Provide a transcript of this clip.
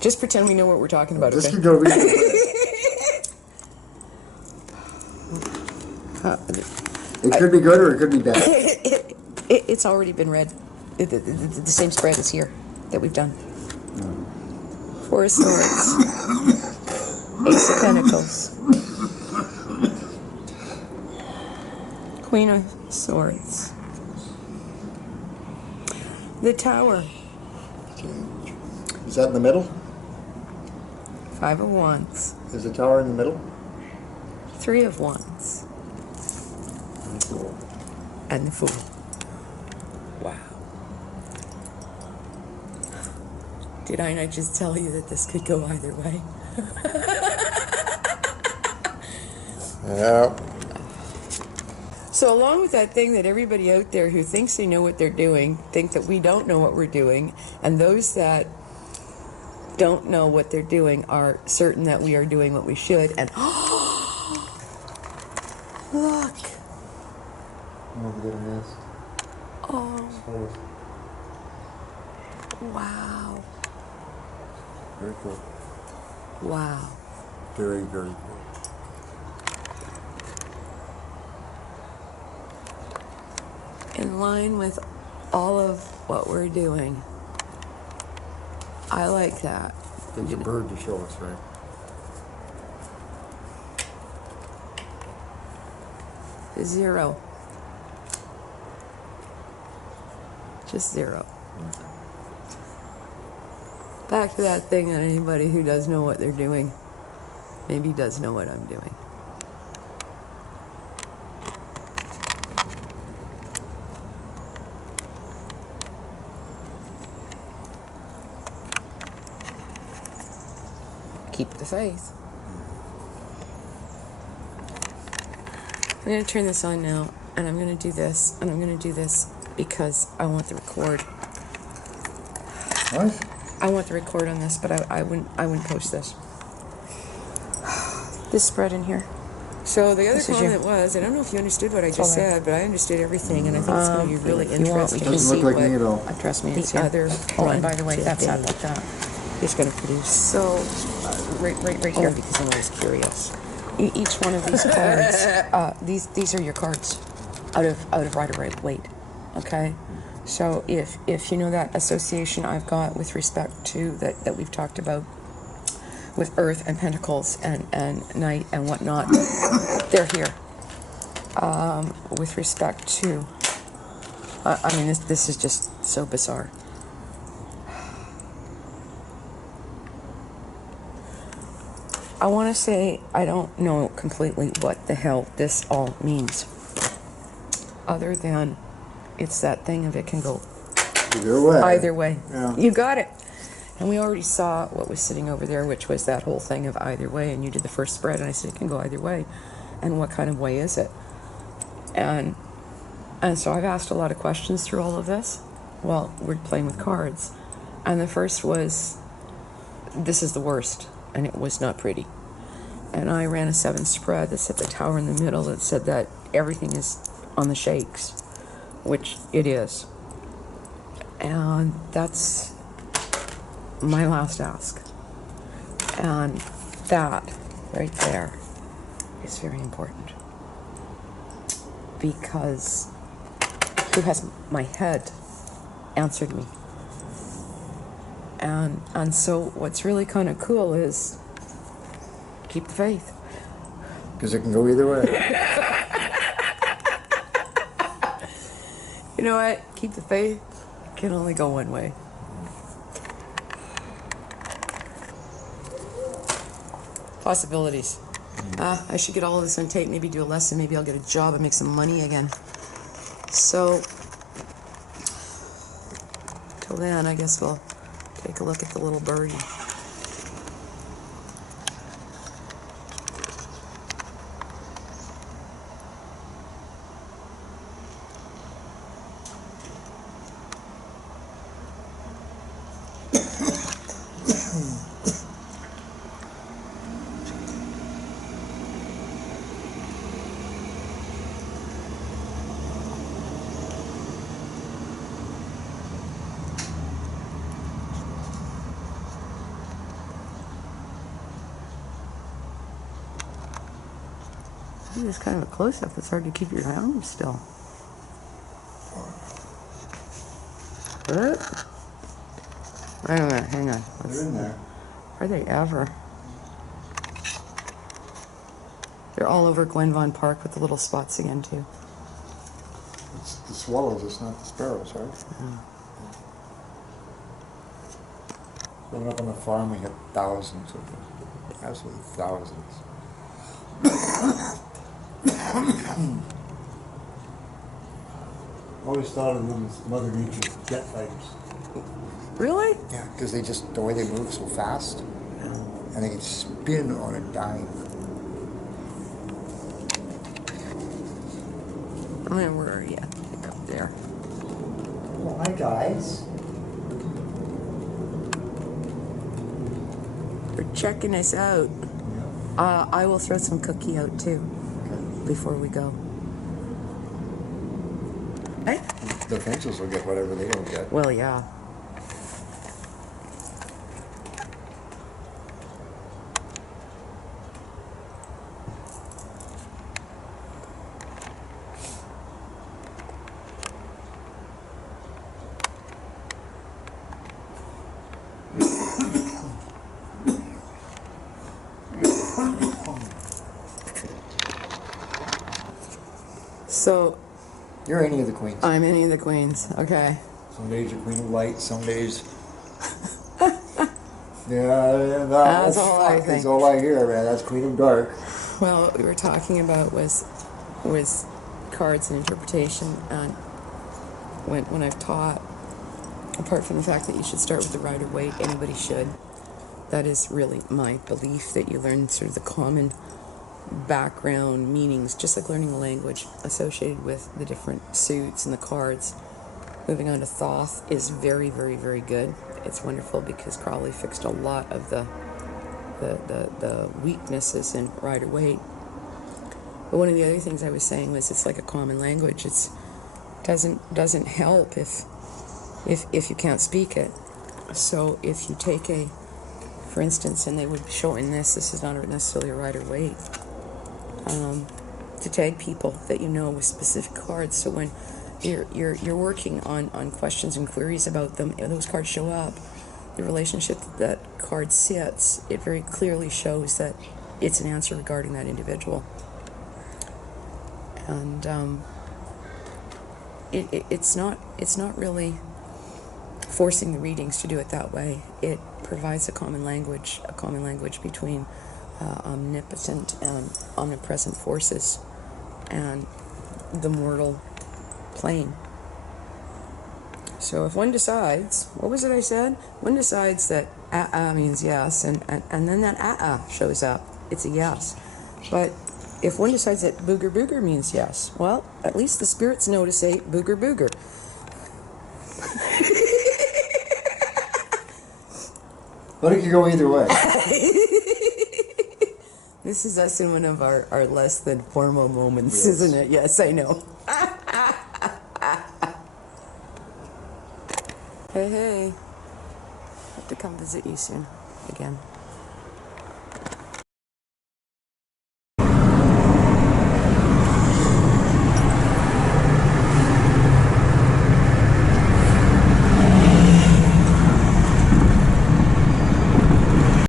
Just pretend we know what we're talking about, Just okay? to go read it could be good or it could be bad. It's already been read. The same spread is here that we've done. Four of Swords. Ace of Pentacles. Queen of Swords. The Tower. Is that in the middle? Five of Wands. Is the Tower in the middle? Three of Wands. And the Fool. Wow. Did I not just tell you that this could go either way? Yeah. So along with that thing that everybody out there who thinks they know what they're doing, think that we don't know what we're doing, and those that don't know what they're doing are certain that we are doing what we should, and look. Oh. Wow. Very cool. Wow. Very, very cool. In line with all of what we're doing. I like that. There's a bird to show us, right? Zero. Just zero. Back to that thing that anybody who does know what they're doing maybe does know what I'm doing. Keep the faith. I'm going to turn this on now, and I'm going to do this, and I'm going to do this because I want the record. What? I want the record on this, but I wouldn't post this. This spread in here. So the other comment was, I don't know if you understood what I just said, but I understood everything, and I think it's going to be really interesting to see what. Like me at all. Trust me, it's the other. Oh, and by the way, that's not like that. It's going to produce. So, Right here, because I'm always curious. each one of these cards, these are your cards out of Rider-Waite. Okay. So if you know that association I've got with respect to that we've talked about with Earth and Pentacles and Night and whatnot, they're here. With respect to, I mean, this is just so bizarre. I want to say I don't know completely what the hell this all means, other than it's that thing of it can go either way. Yeah. You got it. And we already saw what was sitting over there, which was that whole thing of either way. And you did the first spread, and I said it can go either way. And what kind of way is it? And so I've asked a lot of questions through all of this. Well, we're playing with cards. And the first was, this is the worst. And it was not pretty. And I ran a 7 spread that said the Tower in the middle that said that everything is on the shakes, which it is. And that's my last ask. And that right there is very important, because who has my head answered me. And so what's really kind of cool is keep the faith. Because it can go either way. You know what? Keep the faith. It can only go one way. Possibilities. I should get all of this on tape, maybe do a lesson, maybe I'll get a job and make some money again. So, till then, I guess we'll take a look at the little birdie. This is kind of a close-up. It's hard to keep your hand still. What? Wait a minute, hang on. They're in there. Are they ever? They're all over Glenvon Park with the little spots again, too. It's the swallows, it's not the sparrows, right? Growing up on the farm, we had thousands of them. Absolutely thousands. Always thought of them as Mother Nature's jet fighters. Really? Yeah, because they just, the way they move so fast, and they can spin on a dime. I mean, where are you? Like up there. Oh, hi guys. They're checking us out. I will throw some cookie out, too, before we go. Hey? The finches will get whatever they don't get. Well, yeah. So, You're any of the queens. I'm any of the queens. Okay. Some days you're queen of light, some days. Yeah, that's all I think. That's all I hear, man. That's queen of dark. Well, what we were talking about was cards and interpretation, and when I've taught, apart from the fact that you should start with the Rider-Waite, anybody should. That is really my belief, that you learn sort of the common background meanings, just like learning a language associated with the different suits and the cards. Moving on to Thoth is very, very, very good. It's wonderful because Crowley fixed a lot of the weaknesses in Rider-Waite. But one of the other things I was saying was it's like a common language. It doesn't help if you can't speak it. So if you take for instance, and they would be showing this is not necessarily a Rider-Waite, to tag people that you know with specific cards. So when you're working on questions and queries about them, and those cards show up, the relationship that card sits, it very clearly shows that it's an answer regarding that individual. And it's not really forcing the readings to do it that way. It provides a common language between omnipotent and omnipresent forces and the mortal plane. So if one decides, what was it I said? One decides that means yes, and then that shows up, it's a yes. But if one decides that booger booger means yes, well, at least the spirits know to say booger booger. But it could go either way. This is us in one of our less than formal moments, Yes. isn't it? Yes, I know. Hey. Have to come visit you soon again.